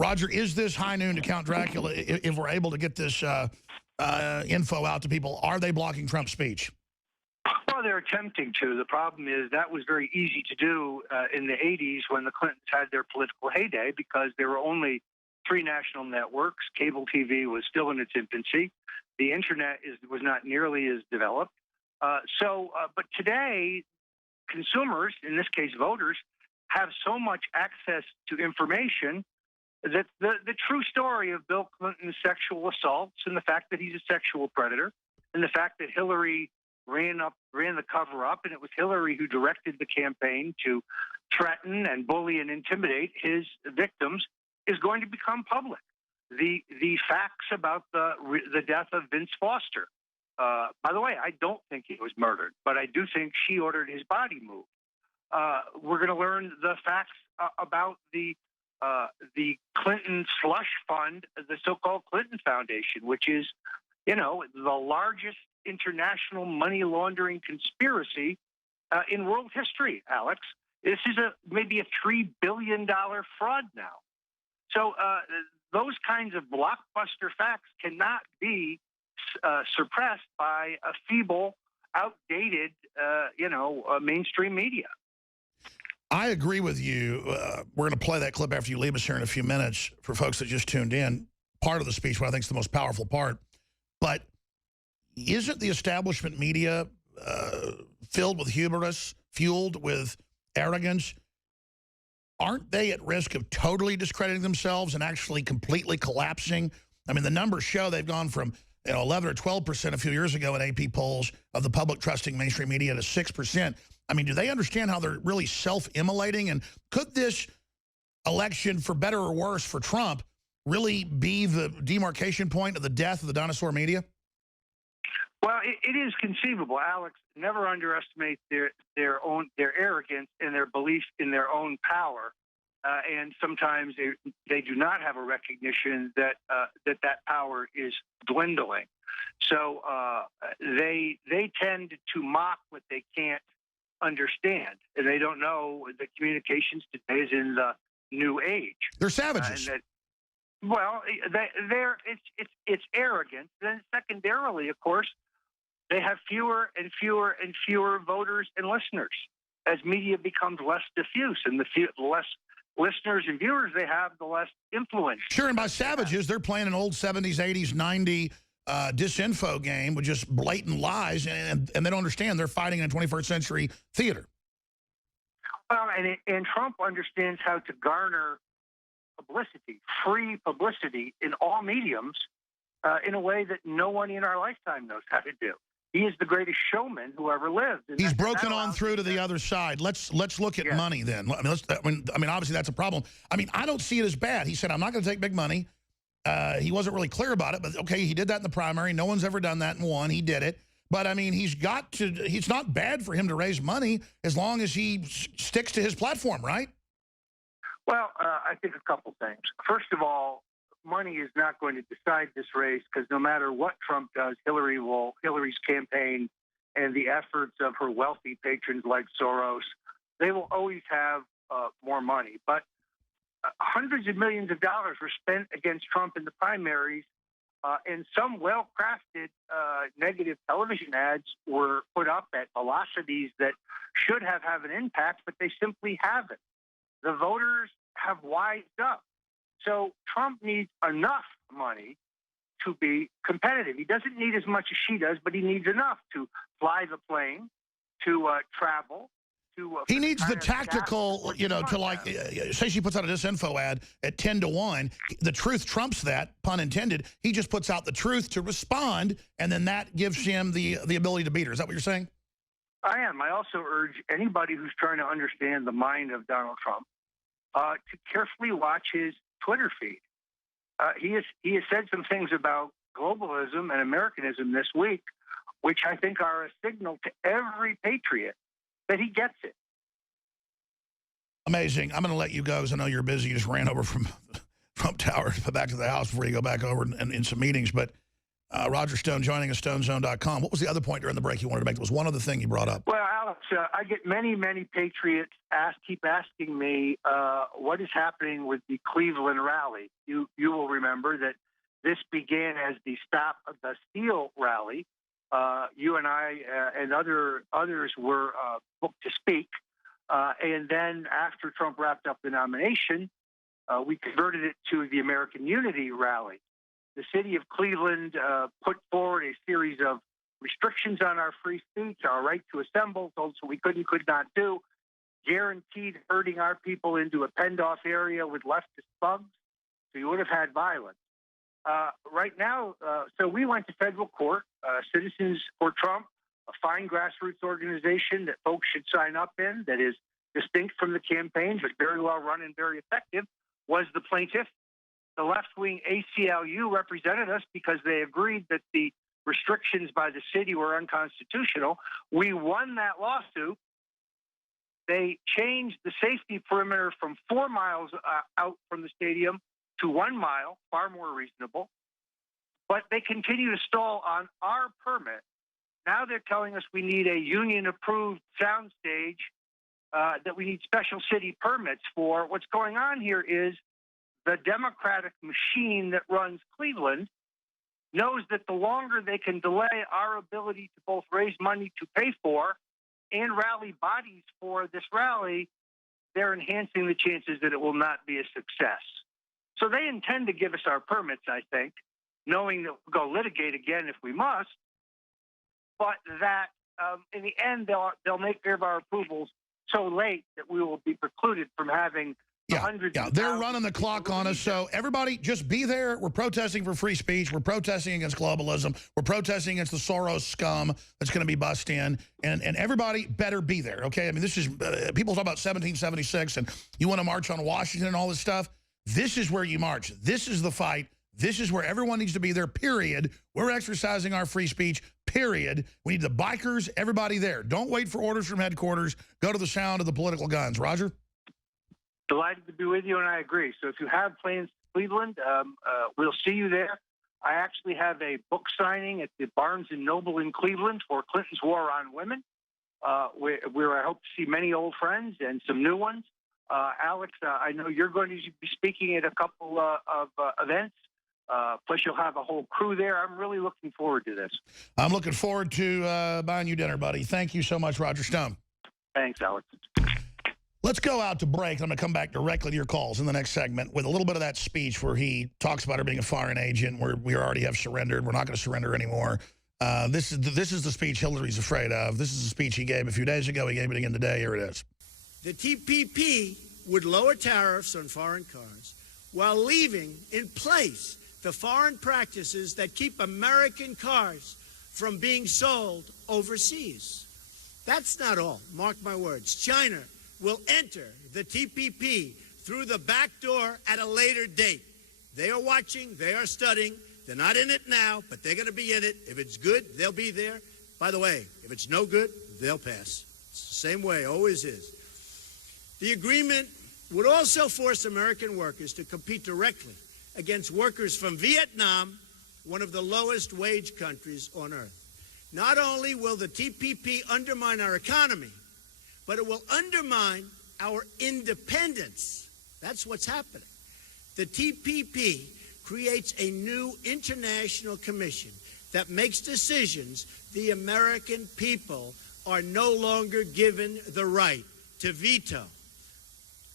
Roger, is this high noon to Count Dracula? If we're able to get this info out to people, are they blocking Trump's speech? Well, they're attempting to. The problem is that was very easy to do in the 80s when the Clintons had their political heyday, because there were only 3 national networks. Cable TV was still in its infancy. The internet was not nearly as developed. But today, consumers, in this case voters, have so much access to information that the true story of Bill Clinton's sexual assaults, and the fact that he's a sexual predator, and the fact that Hillary ran the cover up, and it was Hillary who directed the campaign to threaten and bully and intimidate his victims, is going to become public. The facts about the death of Vince Foster. By the way, I don't think he was murdered, but I do think she ordered his body moved. We're going to learn the facts about the Clinton slush fund, the so-called Clinton Foundation, which is, the largest international money laundering conspiracy in world history, Alex. This is maybe a $3 billion fraud now. So those kinds of blockbuster facts cannot be suppressed by a feeble, outdated, mainstream media. I agree with you. We're going to play that clip after you leave us here in a few minutes for folks that just tuned in. Part of the speech, what I think is the most powerful part. But isn't the establishment media filled with hubris, fueled with arrogance? Aren't they at risk of totally discrediting themselves and actually completely collapsing? I mean, the numbers show they've gone from 11 or 12% a few years ago in AP polls of the public trusting mainstream media to 6%. I mean, do they understand how they're really self-immolating? And could this election, for better or worse, for Trump, really be the demarcation point of the death of the dinosaur media? Well, it is conceivable, Alex. Never underestimate their arrogance and their belief in their own power. And sometimes they do not have a recognition that that power is dwindling. So they tend to mock what they can't understand, and they don't know that communications today is in the new age. They're savages. It's arrogance. Then secondarily, of course, they have fewer and fewer and fewer voters and listeners as media becomes less diffuse, and the less listeners and viewers they have, the less influence. Sure, and by savages, they're playing an old 70s, 80s, 90s disinfo game with just blatant lies, and they don't understand they're fighting in a 21st century theater. Well, and Trump understands how to garner publicity, free publicity in all mediums, in a way that no one in our lifetime knows how to do. He is the greatest showman who ever lived. And he's broken on through to the other side. Let's look at money then. I mean, obviously that's a problem. I mean, I don't see it as bad. He said, I'm not going to take big money. He wasn't really clear about it, but okay, he did that in the primary. No one's ever done that and won. He did it. But, I mean, it's not bad for him to raise money as long as he sticks to his platform, right? Well, I think a couple things. First of all, money is not going to decide this race, because no matter what Trump does, Hillary's campaign and the efforts of her wealthy patrons like Soros, they will always have more money. But hundreds of millions of dollars were spent against Trump in the primaries, and some well-crafted negative television ads were put up at velocities that should have an impact, but they simply haven't. The voters have wised up. So Trump needs enough money to be competitive. He doesn't need as much as she does, but he needs enough to fly the plane, to travel. He needs the tactical, to say she puts out a disinfo ad at 10 to 1. The truth trumps that, pun intended. He just puts out the truth to respond, and then that gives him the ability to beat her. Is that what you're saying? I am. I also urge anybody who's trying to understand the mind of Donald Trump to carefully watch his Twitter feed. He has said some things about globalism and Americanism this week, which I think are a signal to every patriot that he gets it. Amazing. I'm going to let you go because I know you're busy. You just ran over from Trump Tower back to the house before you go back over and in some meetings. But Roger Stone joining us, StoneZone.com. What was the other point during the break you wanted to make? There was one other thing you brought up. Well, Alex, I get many patriots keep asking me what is happening with the Cleveland rally. You will remember that this began as the Stop the Steal rally. You and I and others were booked to speak. And then after Trump wrapped up the nomination, we converted it to the American Unity rally. The city of Cleveland put forward a series of restrictions on our free speech, our right to assemble, so we could not do, guaranteed herding our people into a penned-off area with leftist thugs, so you would have had violence. Right now, so we went to federal court, Citizens for Trump, a fine grassroots organization that folks should sign up in, that is distinct from the campaign, but very well run and very effective, was the plaintiff. The left-wing ACLU represented us because they agreed that the restrictions by the city were unconstitutional. We won that lawsuit. They changed the safety perimeter from 4 miles out from the stadium to 1 mile, far more reasonable. But they continue to stall on our permit. Now they're telling us we need a union-approved soundstage, that we need special city permits for. What's going on here is the Democratic machine that runs Cleveland knows that the longer they can delay our ability to both raise money to pay for and rally bodies for this rally, they're enhancing the chances that it will not be a success. So they intend to give us our permits, I think, knowing that we'll go litigate again if we must, but that in the end they'll make their our approvals so late that we will be precluded from having hundreds. Yeah, they're running the clock on us. So everybody just be there. We're protesting for free speech. We're protesting against globalism. We're protesting against the Soros scum that's going to be bussed in. And everybody better be there, okay? I mean, this is, people talk about 1776 and you want to march on Washington and all this stuff. This is where you march. This is the fight. This is where everyone needs to be there, period. We're exercising our free speech, period. We need the bikers, everybody there. Don't wait for orders from headquarters. Go to the sound of the political guns. Roger? Delighted to be with you, and I agree. So if you have plans to Cleveland, we'll see you there. I actually have a book signing at the Barnes & Noble in Cleveland for Clinton's War on Women, where I hope to see many old friends and some new ones. Alex, I know you're going to be speaking at a couple of events. Plus, you'll have a whole crew there. I'm really looking forward to this. I'm looking forward to buying you dinner, buddy. Thank you so much, Roger Stone. Thanks, Alex. Let's go out to break. I'm going to come back directly to your calls in the next segment with a little bit of that speech where he talks about her being a foreign agent, where we already have surrendered. We're not going to surrender anymore. This is the speech Hillary's afraid of. This is the speech he gave a few days ago. He gave it again today. Here it is. The TPP would lower tariffs on foreign cars while leaving in place the foreign practices that keep American cars from being sold overseas. That's not all. Mark my words. China will enter the TPP through the back door at a later date. They are watching. They are studying. They're not in it now, but they're going to be in it. If it's good, they'll be there. By the way, if it's no good, they'll pass. It's the same way, always is. The agreement would also force American workers to compete directly against workers from Vietnam, one of the lowest wage countries on earth. Not only will the TPP undermine our economy, but it will undermine our independence. That's what's happening. The TPP creates a new international commission that makes decisions the American people are no longer given the right to veto.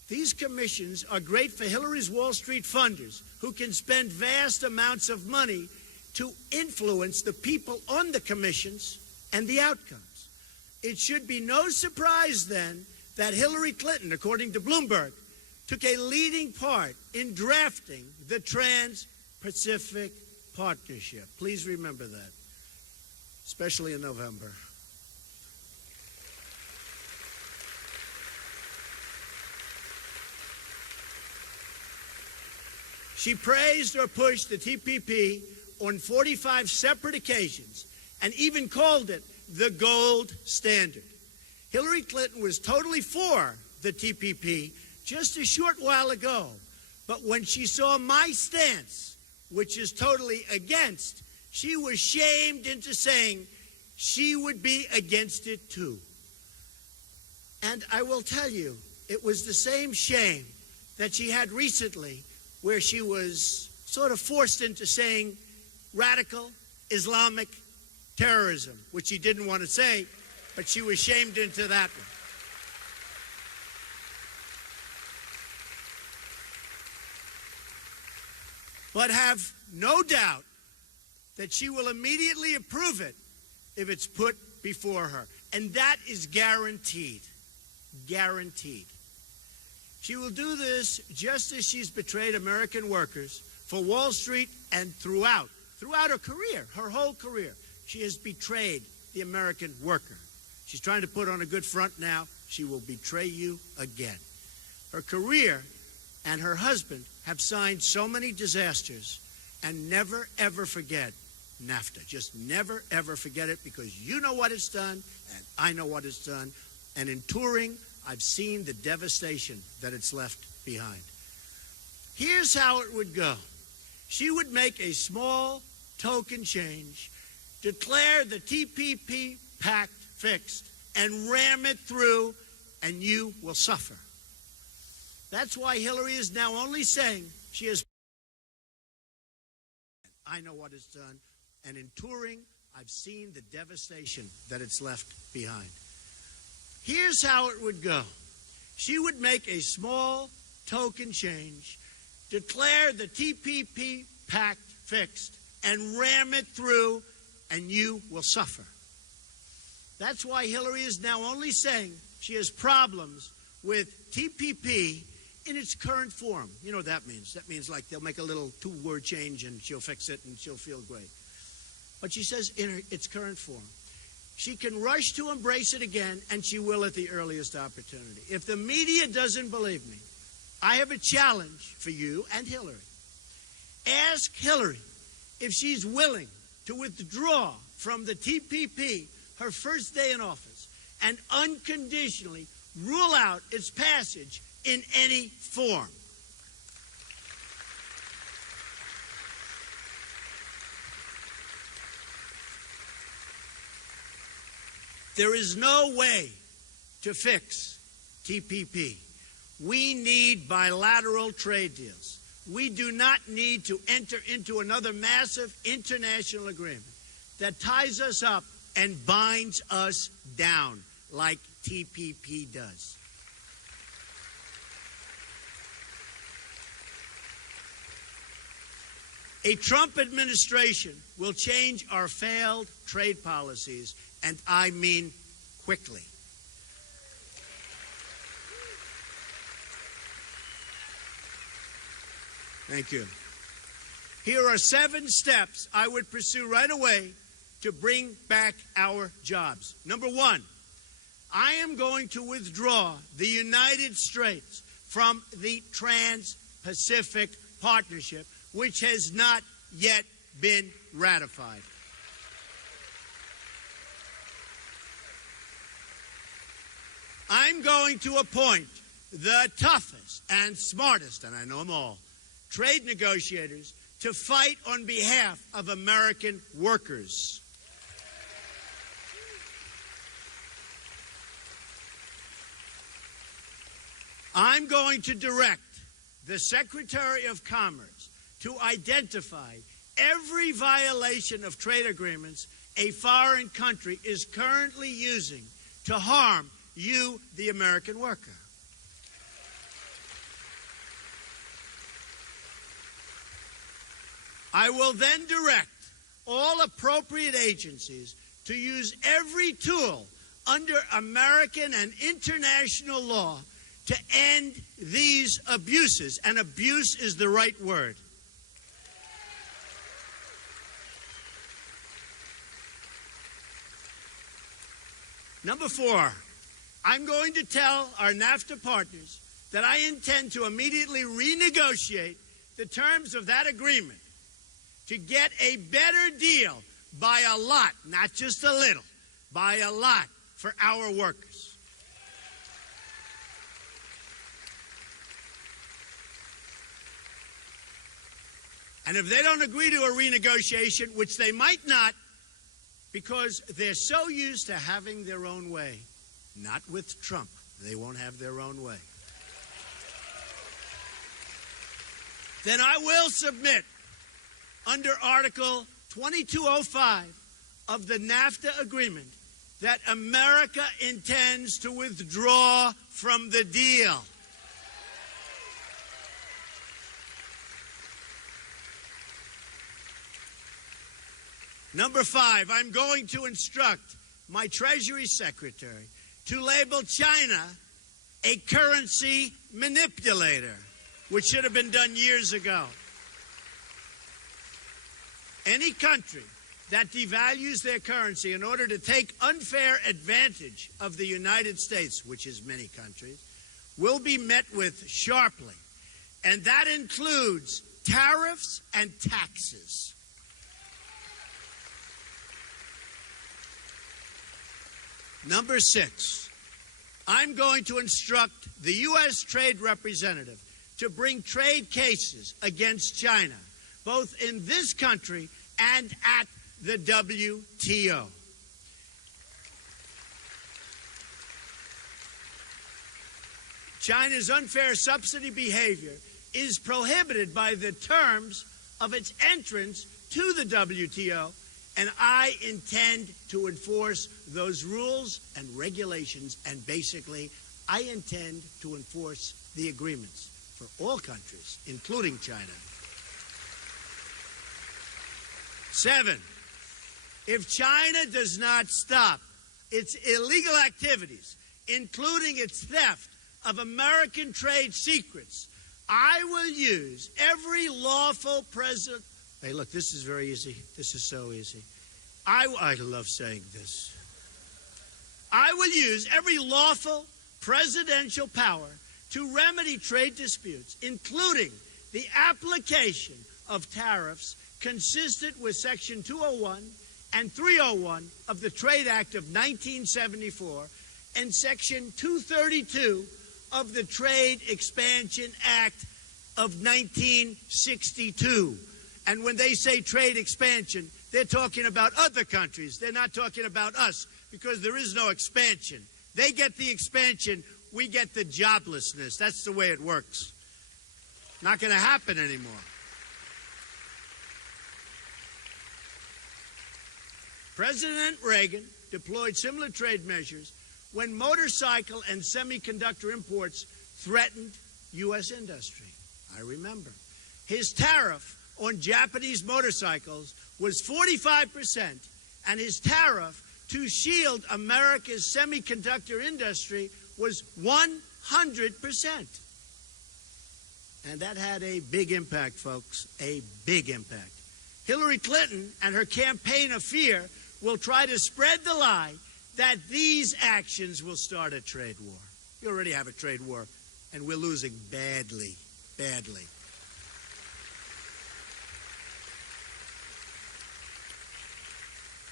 These commissions are great for Hillary's Wall Street funders who can spend vast amounts of money to influence the people on the commissions and the outcomes. It should be no surprise then that Hillary Clinton, according to Bloomberg, took a leading part in drafting the Trans-Pacific Partnership. Please remember that, especially in November. She praised or pushed the TPP on 45 separate occasions and even called it the gold standard. Hillary Clinton was totally for the TPP just a short while ago, but when she saw my stance, which is totally against, she was shamed into saying she would be against it too. And I will tell you, it was the same shame that she had recently, where she was sort of forced into saying radical Islamic terrorism, which she didn't want to say, but she was shamed into that one. But have no doubt that she will immediately approve it if it's put before her. And that is guaranteed. Guaranteed. She will do this just as she's betrayed American workers for Wall Street and throughout her career, her whole career. She has betrayed the American worker. She's trying to put on a good front now. She will betray you again. Her career and her husband have signed so many disasters, and never, ever forget NAFTA. Just never, ever forget it, because you know what it's done, and I know what it's done. And in touring, I've seen the devastation that it's left behind. Here's how it would go. She would make a small token change, declare the TPP pact fixed, and ram it through, and you will suffer. That's why Hillary is now only saying she has. I know what it's done, and in touring, I've seen the devastation that it's left behind. Here's how it would go. She would make a small token change, declare the TPP pact fixed, and ram it through, and you will suffer. That's why Hillary is now only saying she has problems with TPP in its current form. You know what that means. That means like they'll make a little two-word change and she'll fix it and she'll feel great. But she says in its current form. She can rush to embrace it again, and she will at the earliest opportunity. If the media doesn't believe me, I have a challenge for you and Hillary. Ask Hillary if she's willing to withdraw from the TPP her first day in office and unconditionally rule out its passage in any form. There is no way to fix TPP. We need bilateral trade deals. We do not need to enter into another massive international agreement that ties us up and binds us down like TPP does. A Trump administration will change our failed trade policies, and I mean quickly. Thank you. Here are 7 steps I would pursue right away to bring back our jobs. Number 1, I am going to withdraw the United States from the Trans-Pacific Partnership, which has not yet been ratified. I'm going to appoint the toughest and smartest, and I know them all, trade negotiators to fight on behalf of American workers. I'm going to direct the Secretary of Commerce to identify every violation of trade agreements a foreign country is currently using to harm you, the American worker. I will then direct all appropriate agencies to use every tool under American and international law to end these abuses, and abuse is the right word. Number 4, I'm going to tell our NAFTA partners that I intend to immediately renegotiate the terms of that agreement to get a better deal by a lot, not just a little, by a lot for our workers. And if they don't agree to a renegotiation, which they might not, because they're so used to having their own way, not with Trump, they won't have their own way, then I will submit under Article 2205 of the NAFTA agreement that America intends to withdraw from the deal. Number 5, I'm going to instruct my Treasury Secretary to label China a currency manipulator, which should have been done years ago. Any country that devalues their currency in order to take unfair advantage of the United States, which is many countries, will be met with sharply. And that includes tariffs and taxes. Number 6, I'm going to instruct the U.S. Trade Representative to bring trade cases against China, both in this country and at the WTO. China's unfair subsidy behavior is prohibited by the terms of its entrance to the WTO, and I intend to enforce those rules and regulations, and basically, I intend to enforce the agreements for all countries, including China. 7, if China does not stop its illegal activities, including its theft of American trade secrets, I will use every lawful president. Hey, look, this is very easy. This is so easy. I love saying this. I will use every lawful presidential power to remedy trade disputes, including the application of tariffs consistent with Section 201 and 301 of the Trade Act of 1974 and Section 232 of the Trade Expansion Act of 1962. And when they say trade expansion, they're talking about other countries. They're not talking about us, because there is no expansion. They get the expansion, we get the joblessness. That's the way it works. Not going to happen anymore. President Reagan deployed similar trade measures when motorcycle and semiconductor imports threatened U.S. industry. I remember. His tariff on Japanese motorcycles was 45%, and his tariff to shield America's semiconductor industry was 100%. And that had a big impact, folks, a big impact. Hillary Clinton and her campaign of fear will try to spread the lie that these actions will start a trade war. We already have a trade war, and we're losing badly, badly.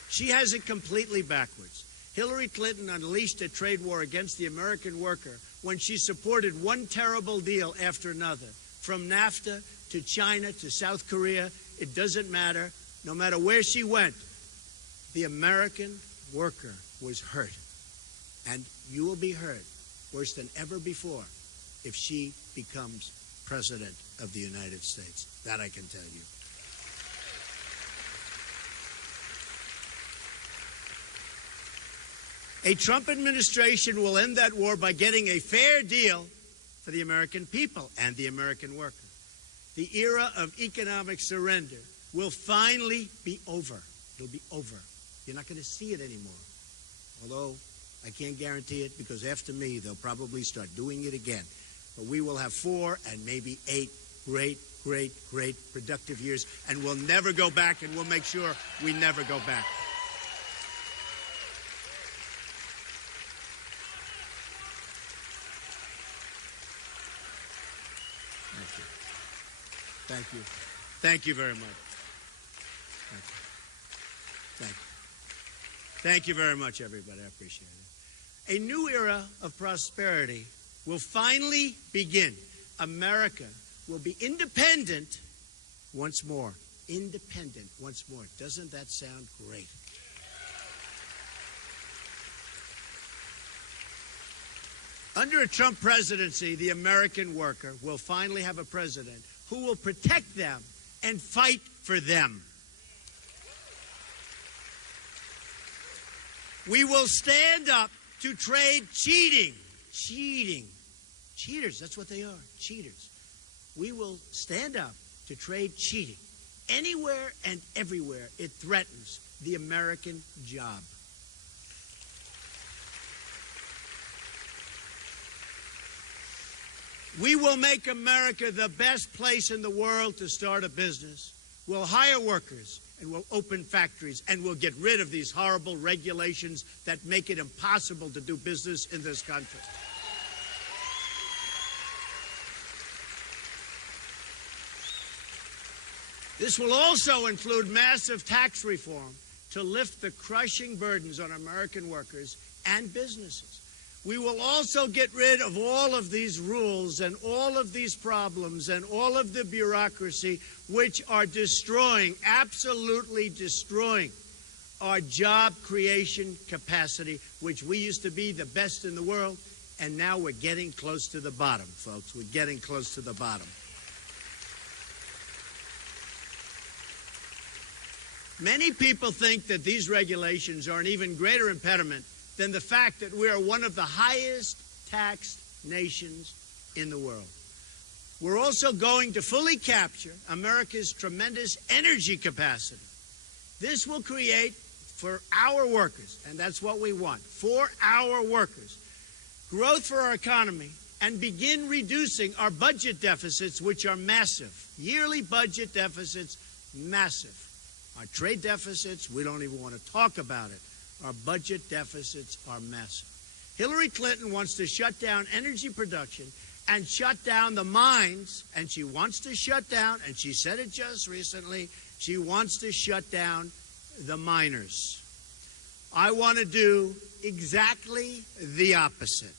She has it completely backwards. Hillary Clinton unleashed a trade war against the American worker when she supported one terrible deal after another, from NAFTA to China to South Korea. It doesn't matter. No matter where she went, the American worker was hurt. And you will be hurt worse than ever before if she becomes president of the United States. That I can tell you. A Trump administration will end that war by getting a fair deal for the American people and the American worker. The era of economic surrender will finally be over. It'll be over. You're not going to see it anymore. Although I can't guarantee it, because after me, they'll probably start doing it again. But we will have 4 and maybe 8 great, great, great productive years, and we'll never go back, and we'll make sure we never go back. Thank you. Thank you very much. Thank you. Thank you. Thank you very much, everybody. I appreciate it. A new era of prosperity will finally begin. America will be independent once more. Independent once more. Doesn't that sound great? Under a Trump presidency, the American worker will finally have a president who will protect them and fight for them. We will stand up to trade cheating. Cheaters, that's what they are, cheaters. We will stand up to trade cheating. Anywhere and everywhere it threatens the American job. We will make America the best place in the world to start a business. We'll hire workers and we'll open factories and we'll get rid of these horrible regulations that make it impossible to do business in this country. This will also include massive tax reform to lift the crushing burdens on American workers and businesses. We will also get rid of all of these rules and all of these problems and all of the bureaucracy which are destroying, absolutely destroying our job creation capacity, which we used to be the best in the world, and now we're getting close to the bottom, folks. We're getting close to the bottom. Many people think that these regulations are an even greater impediment than the fact that we are one of the highest taxed nations in the world. We're also going to fully capture America's tremendous energy capacity. This will create for our workers, and that's what we want, for our workers, growth for our economy, and begin reducing our budget deficits, which are massive. Yearly budget deficits, massive. Our trade deficits, we don't even want to talk about it. Our budget deficits are massive. Hillary Clinton wants to shut down energy production and shut down the mines, and she wants to shut down, and she said it just recently, she wants to shut down the miners. I want to do exactly the opposite.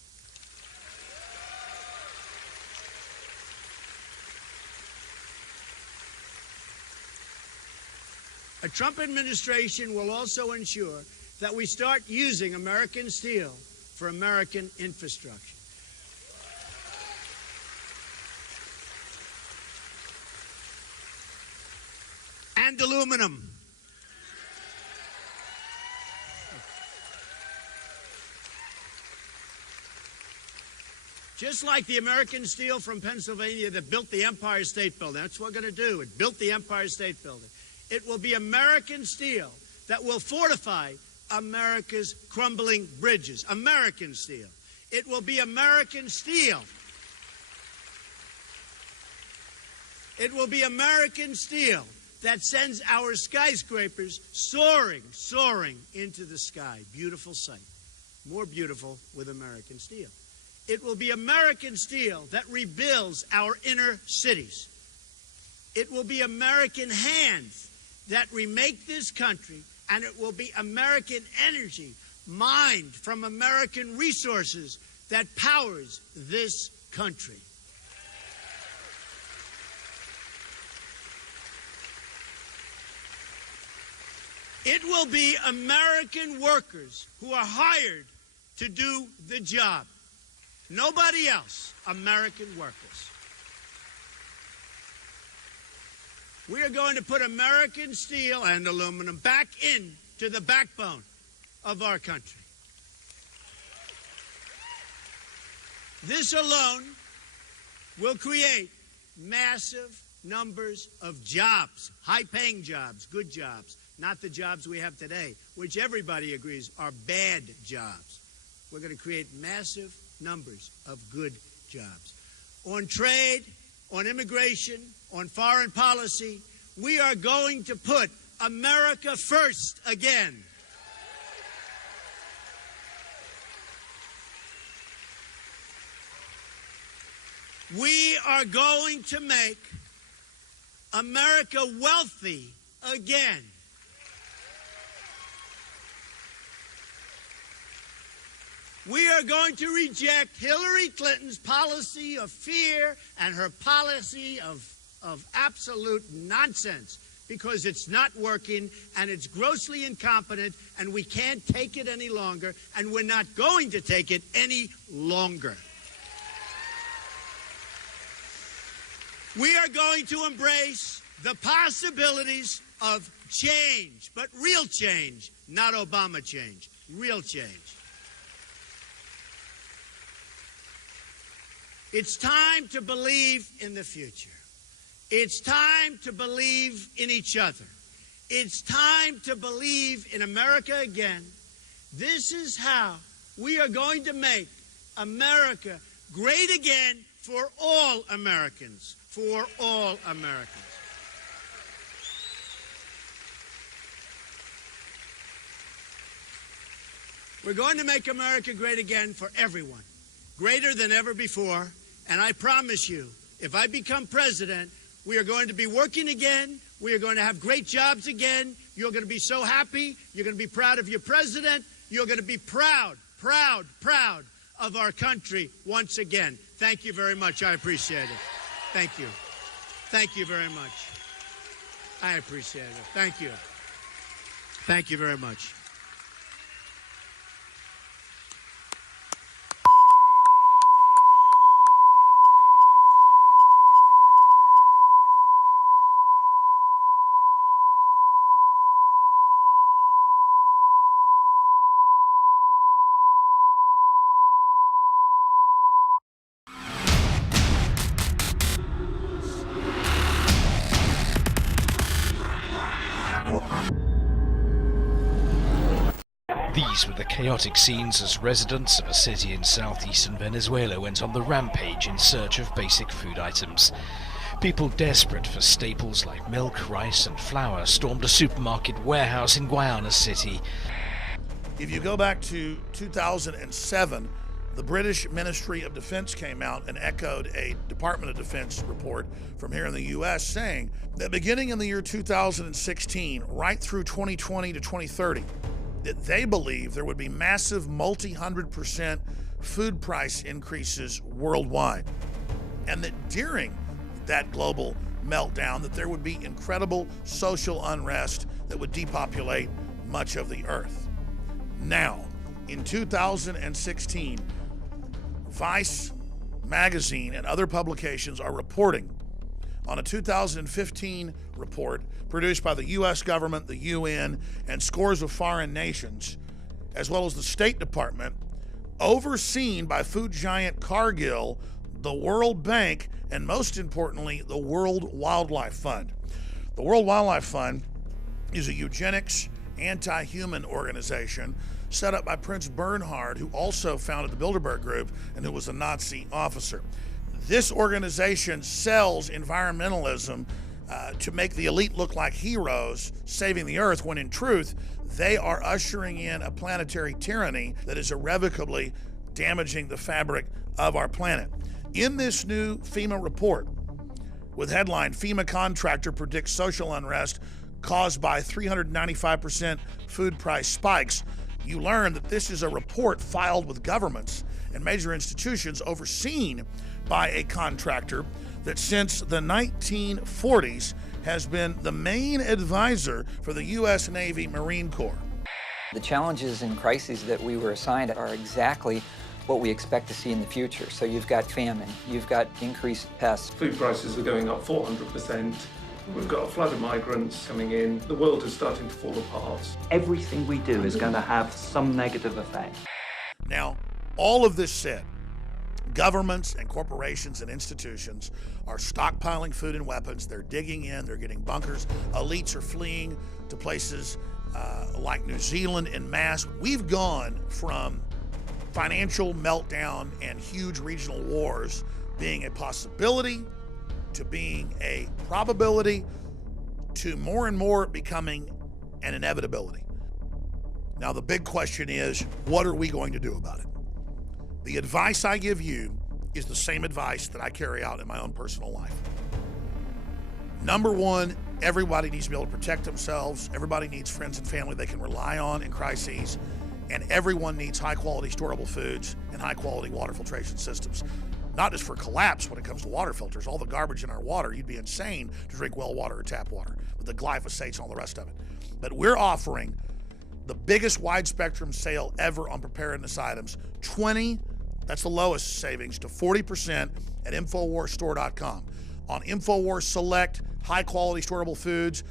A Trump administration will also ensure that we start using American steel for American infrastructure. And aluminum. Just like the American steel from Pennsylvania that built the Empire State Building. That's what we're going to do. It built the Empire State Building. It will be American steel that will fortify America's crumbling bridges. American steel. It will be American steel. It will be American steel that sends our skyscrapers soaring, soaring into the sky. Beautiful sight. More beautiful with American steel. It will be American steel that rebuilds our inner cities. It will be American hands that remake this country, and it will be American energy mined from American resources that powers this country. It will be American workers who are hired to do the job. Nobody else, American workers. We are going to put American steel and aluminum back into the backbone of our country. This alone will create massive numbers of jobs, high-paying jobs, good jobs, not the jobs we have today, which everybody agrees are bad jobs. We're going to create massive numbers of good jobs. On trade, on immigration, on foreign policy, we are going to put America first again. We are going to make America wealthy again. We are going to reject Hillary Clinton's policy of fear and her policy of of absolute nonsense because it's not working and it's grossly incompetent and we can't take it any longer and we're not going to take it any longer. We are going to embrace the possibilities of change, but real change, not Obama change, real change. It's time to believe in the future. It's time to believe in each other. It's time to believe in America again. This is how we are going to make America great again for all Americans. For all Americans. We're going to make America great again for everyone, greater than ever before. And I promise you, if I become president, we are going to be working again. We are going to have great jobs again. You're going to be so happy. You're going to be proud of your president. You're going to be proud, proud, proud of our country once again. Thank you very much. I appreciate it. Thank you. Thank you very much. I appreciate it. Thank you. Thank you very much. These were the chaotic scenes as residents of a city in southeastern Venezuela went on the rampage in search of basic food items. People desperate for staples like milk, rice and flour stormed a supermarket warehouse in Guayana City. If you go back to 2007, the British Ministry of Defense came out and echoed a Department of Defense report from here in the U.S. saying that beginning in the year 2016, right through 2020 to 2030, that they believe there would be massive multi-100% food price increases worldwide. And that during that global meltdown, that there would be incredible social unrest that would depopulate much of the earth. Now, in 2016, Vice magazine and other publications are reporting on a 2015 report produced by the U.S. government, the UN, and scores of foreign nations, as well as the State Department, overseen by food giant Cargill, the World Bank, and most importantly, the World Wildlife Fund. The World Wildlife Fund is a eugenics, anti-human organization set up by Prince Bernhard, who also founded the Bilderberg Group and who was a Nazi officer. This organization sells environmentalism to make the elite look like heroes saving the earth, when in truth, they are ushering in a planetary tyranny that is irrevocably damaging the fabric of our planet. In this new FEMA report, with headline, FEMA contractor predicts social unrest caused by 395% food price spikes, you learn that this is a report filed with governments and major institutions overseen by a contractor that since the 1940s has been the main advisor for the U.S. Navy Marine Corps. The challenges and crises that we were assigned are exactly what we expect to see in the future. So you've got famine, you've got increased pests. Food prices are going up 400%. We've got a flood of migrants coming in. The world is starting to fall apart. Everything we do is going to have some negative effect. Now, all of this said, governments and corporations and institutions are stockpiling food and weapons. They're digging in, they're getting bunkers. Elites are fleeing to places like New Zealand en masse. We've gone from financial meltdown and huge regional wars being a possibility to being a probability to more and more becoming an inevitability. Now, the big question is, what are we going to do about it? The advice I give you is the same advice that I carry out in my own personal life. Number one, everybody needs to be able to protect themselves. Everybody needs friends and family they can rely on in crises. And everyone needs high-quality storable foods and high-quality water filtration systems. not just for collapse when it comes to water filters, all the garbage in our water, you'd be insane to drink well water or tap water with the glyphosates and all the rest of it. But we're offering the biggest wide spectrum sale ever on preparedness items, 20, that's the lowest savings, to 40% at InfoWarsStore.com. On InfoWars Select, high quality storable foods,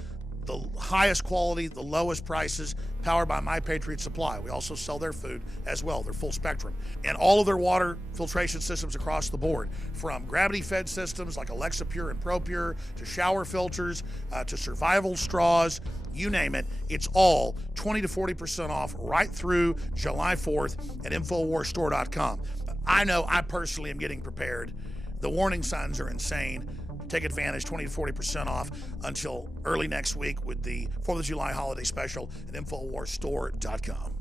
the highest quality, the lowest prices, powered by My Patriot Supply. We also sell their food as well, their full spectrum. And all of their water filtration systems across the board, from gravity-fed systems like Alexa Pure and ProPure, to shower filters, to survival straws, you name it, it's all 20 to 40% off right through July 4th at InfoWarsStore.com. I know I personally am getting prepared. The warning signs are insane. Take advantage, 20 to 40% off until early next week with the 4th of July holiday special at InfoWarsStore.com.